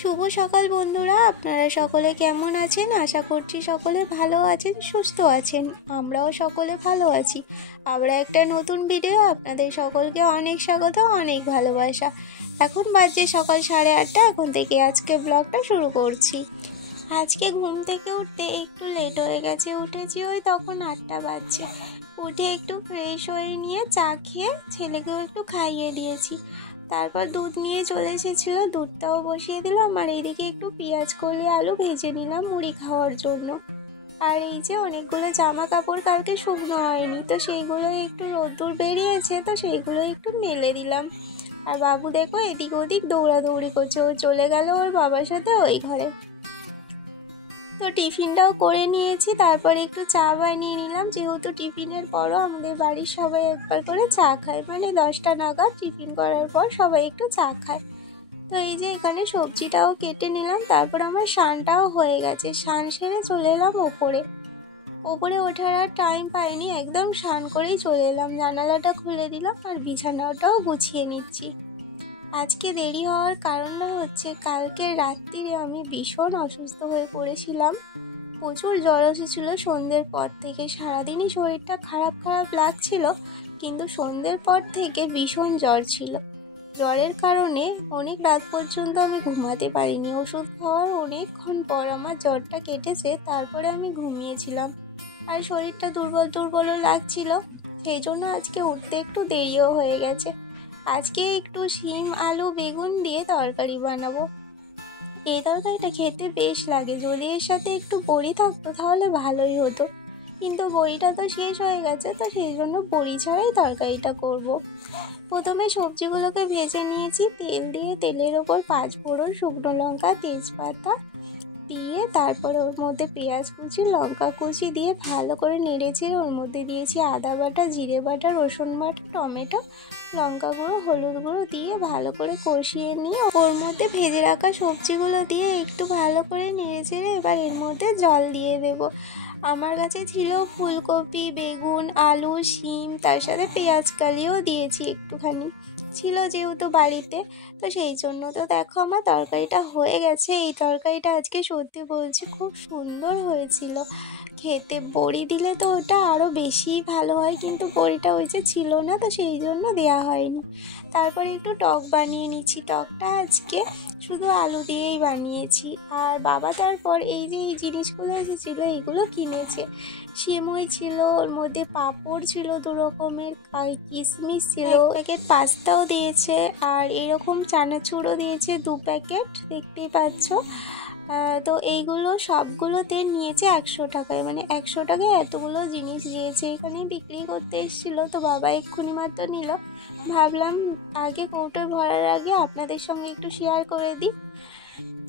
শুভ সকাল বন্ধুরা, আপনারা সকলে কেমন আছেন? আশা করছি সকলে ভালো আছেন, সুস্থ আছেন। আমরাও সকলে ভালো আছি। আবার একটা নতুন ভিডিও আপনাদের সকলকে অনেক স্বাগত, অনেক ভালোবাসা। এখন বাজে সকাল 8:30। এখন থেকে আজকে ব্লগটা শুরু করছি। আজকে ঘুম থেকে উঠতে একটু লেট হয়ে গেছে। উঠেছি ওই তখন 8টা বাজছে। উঠে একটু ফ্রেশ হয়ে নিয়ে চা খেয়ে ছেলেকেও একটু খাইয়ে দিয়েছি। তারপর দুধ নিয়ে চলে এসেছিলো, দুধটাও বসিয়ে দিলাম। আর এইদিকে একটু পেঁয়াজ কলি আলু ভেজে নিলাম মুড়ি খাওয়ার জন্য। আর এই যে অনেকগুলো জামা কাপড় কালকে শুকনো হয়নি, তো সেইগুলো একটু রোদ্দুর বেরিয়েছে, তো সেইগুলো একটু মেলে দিলাম। আর বাবু দেখো এদিক ওদিক দৌড়াদৌড়ি করছে, ও চলে গেল ওর বাবার সাথে ওই ঘরে। তো টিফিনটাও করে নিয়েছি, তারপরে একটু চা বানিয়ে নিলাম। যেহেতু টিফিনের পরও আমাদের বাড়ির সবাই একবার করে চা খায়, মানে 10টা নাগাদ টিফিন করার পর সবাই একটু চা খায়। তো এই যে এখানে সবজিটাও কেটে নিলাম। তারপর আমার স্নানটাও হয়ে গেছে, স্নান সেরে চলে এলাম ওপরে। ওঠার আর টাইম পাইনি, একদম স্নান করেই চলে এলাম। জানালাটা খুলে দিলাম আর বিছানাটাও গুছিয়ে নিচ্ছি। আজকে দেরি হওয়ার কারণটা হচ্ছে কালকে রাত্রিরে আমি ভীষণ অসুস্থ হয়ে পড়েছিলাম। প্রচুর জ্বর এসেছিল সন্ধ্যের পর থেকে। সারাদিনই শরীরটা খারাপ খারাপ লাগছিল, কিন্তু সন্ধ্যের পর থেকে ভীষণ জ্বর ছিল। জ্বরের কারণে অনেক রাত পর্যন্ত আমি ঘুমাতে পারিনি। ওষুধ খাওয়ার অনেকক্ষণ পর আমার জ্বরটা কেটেছে, তারপরে আমি ঘুমিয়েছিলাম। আর শরীরটা দুর্বল দুর্বলও লাগছিল, সেই জন্য আজকে উঠতে একটু দেরিও হয়ে গেছে। আজকে একটু শিম আলু বেগুন দিয়ে তরকারি বানাবো। এই তরকারিটা খেতে বেশ লাগে। যদি এর সাথে একটু বড়ি থাকতো তাহলে ভালোই হতো, কিন্তু বড়িটা তো শেষ হয়ে গেছে, তো সেই জন্য বড়ি ছাড়াই তরকারিটা করব। প্রথমে সবজিগুলোকে ভেজে নিয়েছি তেল দিয়ে। তেলের ওপর 5 ফোড়ন, শুকনো লঙ্কা, তেজপাতা দিয়ে তারপরে ওর মধ্যে পেঁয়াজ কুচি লঙ্কা কুচি দিয়ে ভালো করে নেড়েচেড়ে ওর মধ্যে দিয়েছি আদা বাটা, জিরে বাটা, রসুন বাটা, টমেটো, লঙ্কা গুঁড়ো, হলুদ গুঁড়ো দিয়ে ভালো করে কষিয়ে নিয়ে ওর মধ্যে ভেজে রাখা সবজিগুলো দিয়ে একটু ভালো করে নেড়েচেড়ে এবার এর মধ্যে জল দিয়ে দেব। আমার কাছে ছিল ফুলকপি, বেগুন, আলু, শিম, তার সাথে পেঁয়াজ কালিও দিয়েছি একটুখানি, ছিল যেহেতু বাড়িতে, তো সেই জন্য। তো দেখো আমার তরকারিটা হয়ে গেছে। এই তরকারিটা আজকে সত্যি বলছি খুব সুন্দর হয়েছিল খেতে। বড়ি দিলে তো ওটা আরও বেশিই ভালো হয়, কিন্তু বড়িটা ওই যে ছিল না, তো সেই জন্য দেওয়া হয়নি। তারপরে একটু টক বানিয়ে নিচ্ছি। টকটা আজকে শুধু আলু দিয়েই বানিয়েছি। আর বাবা তারপর এই যে এই জিনিসগুলো এসেছিলো এইগুলো কিনেছে। সিমই ছিল, ওর মধ্যে পাঁপড় ছিল 2 রকমের, কিশমিশ ছিল, 1 প্যাকেট পাস্তাও দিয়েছে, আর এরকম চানাচুরও দিয়েছে 2 প্যাকেট, দেখতেই পাচ্ছ। তো এইগুলো সবগুলোতে নিয়েছে 100 টাকায়, মানে 100 টাকায় এতগুলো জিনিস দিয়েছে। এখানেই বিক্রি করতে এসেছিলো, তো বাবা এক্ষুনি মাত্র নিল। ভাবলাম আগে কৌটোয় ভরার আগে আপনাদের সঙ্গে একটু শেয়ার করে দিই,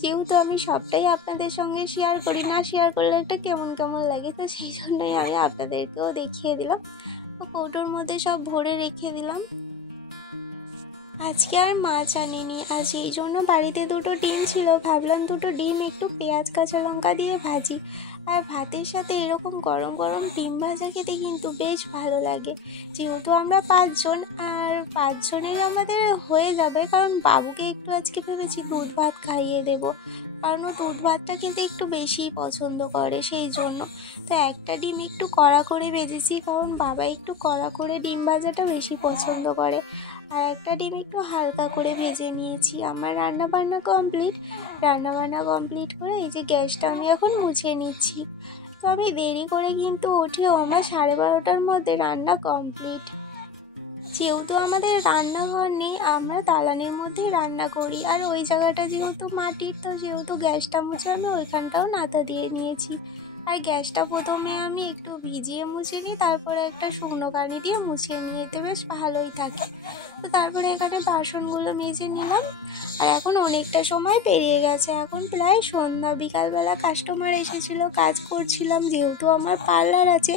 যেহেতু আমি সবটাই আপনাদের সঙ্গে শেয়ার করি, না শেয়ার করলে একটা কেমন কেমন লাগে, তো সেই জন্যই আমি আপনাদেরকেও দেখিয়ে দিলাম। তো কৌটোর মধ্যে সব ভরে রেখে দিলাম। আজকে আর মাছ আনিনি, আর সেই জন্য বাড়িতে 2টো ডিম ছিল। ভাবলাম 2টো ডিম একটু পেঁয়াজ কাঁচা লঙ্কা দিয়ে ভাজি। আর ভাতের সাথে এরকম গরম গরম ডিম ভাজা খেতে কিন্তু বেশ ভালো লাগে। যেহেতু আমরা 5 জন, আর 5 জনের আমাদের হয়ে যাবে, কারণ বাবুকে একটু আজকে ভেবেছি দুধ ভাত খাইয়ে দেবো, কারণ ও দুধ ভাতটা খেতে একটু বেশিই পছন্দ করে, সেই জন্য। তো একটা ডিম একটু কড়া করে ভেজেছি, কারণ বাবা একটু কড়া করে ডিম ভাজাটা বেশি পছন্দ করে। আর একটা ডিম একটু হালকা করে ভেজে নিয়েছি। আমার রান্নাবান্না কমপ্লিট করে এই যে গ্যাসটা আমি এখন মুছে নিচ্ছি। তো আমি দেরি করে কিন্তু উঠেও আমার 12:30টার মধ্যে রান্না কমপ্লিট। যেহেতু আমাদের রান্নাঘর নেই, আমরা দালানের মধ্যেই রান্না করি। আর ওই জায়গাটা যেহেতু মাটির, তো যেহেতু গ্যাসটা মুছে আমি ওইখানটাও নাতা দিয়ে নিয়েছি। আর গ্যাসটা প্রথমে আমি একটু ভিজিয়ে মুছে নিই, তারপরে একটা শুকনো কানি দিয়ে মুছে নিয়ে, এতে বেশ ভালোই থাকে। তো তারপরে এখানে বাসনগুলো মেজে নিলাম। আর এখন অনেকটা সময় পেরিয়ে গেছে, এখন প্রায় সন্ধ্যা। বিকালবেলা কাস্টমার এসেছিলো, কাজ করছিলাম। যেহেতু আমার পার্লার আছে,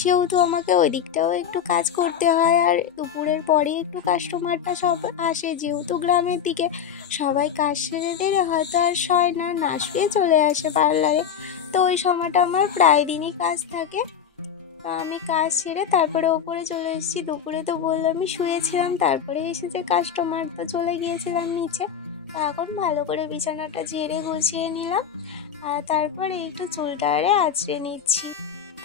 সেহেতু আমাকে ওই দিকটাও একটু কাজ করতে হয়। আর দুপুরের পরে একটু কাস্টমারটা সব আসে, যেহেতু গ্রামের দিকে সবাই কাজ সেরে দিলে হয়তো আর শয় না, না শুয়ে চলে আসে পার্লারে। তো ওই সময়টা আমার প্রায় দিনই কাজ থাকে। তো আমি কাজ সেরে তারপরে ওপরে চলে এসেছি। দুপুরে তো বললাম আমি শুয়েছিলাম, তারপরে এসেছে কাস্টমার, তো চলে গিয়েছিলাম নিচে। এখন ভালো করে বিছানাটা ঝেড়ে গুছিয়ে নিলাম, আর তারপরে একটু চুলটা আঁচড়ে নিচ্ছি।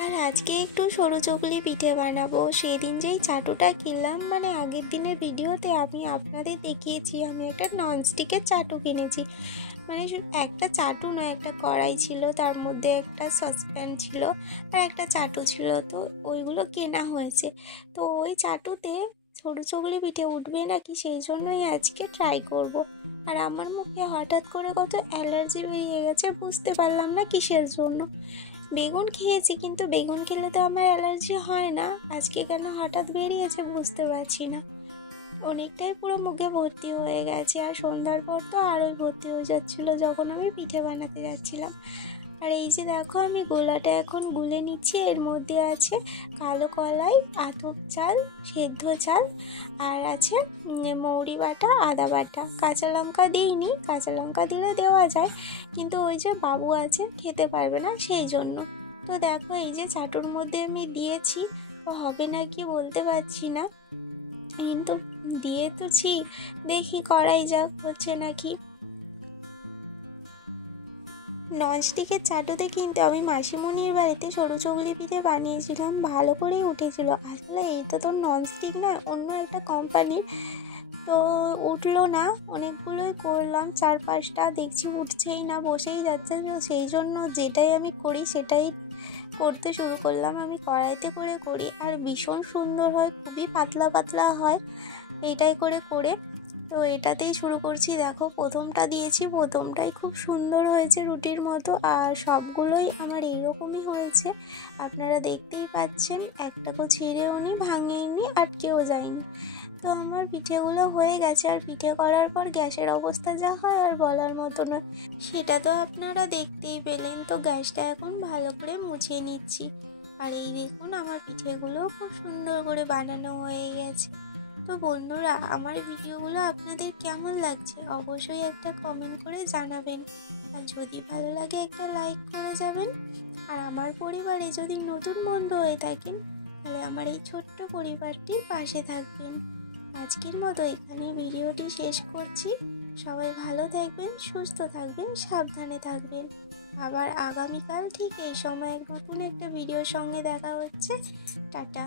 আর আজকে একটু সরু চকলি পিঠে বানাবো। সেদিন যেই চাটুটা কিনলাম, মানে আগের দিনের ভিডিওতে আমি আপনাদের দেখিয়েছি আমি একটা ননস্টিকের চাটু কিনেছি। মানে একটা চাটু নয়, একটা কড়াই ছিল, তার মধ্যে একটা সসপ্যান ছিল আর একটা চাটু ছিল, তো ওইগুলো কেনা হয়েছে। তো ওই চাটুতে সরু চকলি পিঠে উঠবে নাকি সেই জন্যই আজকে ট্রাই করব। আর আমার মুখে হঠাৎ করে কত অ্যালার্জি বেরিয়ে গেছে, বুঝতে পারলাম না কিসের জন্য। বেগুন খেয়েছি, কিন্তু বেগুন খেলে তো আমার অ্যালার্জি হয় না, আজকে কেন হঠাৎ বেরিয়েছে বুঝতে পারছি না। অনেকটাই পুরো মুখে ভর্তি হয়ে গেছে, আর সন্ধ্যার পর তো আরোই ভর্তি হয়ে যাচ্ছিলো যখন আমি পিঠে বানাতে যাচ্ছিলাম। আর এই যে দেখো আমি গোলাটা এখন গুলে নিচ্ছি। এর মধ্যে আছে কালো কলাই, আতপ চাল, সেদ্ধ চাল, আর আছে মৌরি বাটা, আদা বাটা। কাঁচা লঙ্কা দিইনি, কাঁচা লঙ্কা দিলে দেওয়া যায়, কিন্তু ওই যে বাবু আছে খেতে পারবে না সেই জন্য। তো দেখো এই যে চাটুর মধ্যে আমি দিয়েছি, তো হবে না কি বলতে পারছি না, কিন্তু দিয়ে তোছি, দেখি করাই যাক হচ্ছে নাকি। ননস্টিকের চাটুতে কিন্তু আমি মাসিমণির বাড়িতে সরু চকলি পিঠে বানিয়েছিলাম, ভালো করেই উঠেছিল। আসলে এইটা তো ননস্টিক না, অন্য একটা কোম্পানির, তো উঠলো না। অনেকগুলোই করলাম, 4-5টা, দেখছি উঠছেই না, বসেই যাচ্ছে। তো সেই জন্য যেটাই আমি করি সেটাই করতে শুরু করলাম। আমি কড়াইতে করে করি, আর ভীষণ সুন্দর হয়, খুবই পাতলা পাতলা হয় এইটাই করে করে। তো এটাতেই শুরু করছি। দেখো প্রথমটা দিয়েছি, প্রথমটাই খুব সুন্দর হয়েছে রুটির মতো, আর সবগুলোই আমার এইরকমই হয়েছে, আপনারা দেখতেই পাচ্ছেন। একটাকেও ছিঁড়েও নি, ভাঙেও নি, আটকেও যায়নি। তো আমার পিঠেগুলো হয়ে গেছে, আর পিঠে করার পর গ্যাসের অবস্থা যা হয় আর বলার মতো নয়, সেটা তো আপনারা দেখতেই পেলেন। তো গ্যাসটা এখন ভালো করে মুছে নিচ্ছি। আর এই দেখুন আমার পিঠেগুলো খুব সুন্দর করে বানানো হয়ে গেছে। তো বন্ধুরা, আমার ভিডিওগুলো আপনাদের কেমন লাগছে অবশ্যই একটা কমেন্ট করে জানাবেন, আর যদি ভালো লাগে একটা লাইক করে যাবেন। আর আমার পরিবারে যদি নতুন বন্ধু হয়ে থাকেন, তাহলে আমার এই ছোট্ট পরিবারটির পাশে থাকবেন। আজকের মতো এখানে ভিডিওটি শেষ করছি। সবাই ভালো থাকবেন, সুস্থ থাকবেন, সাবধানে থাকবেন। আবার আগামীকাল ঠিক এই সময় নতুন একটা ভিডিওর সঙ্গে দেখা হচ্ছে। টাটা।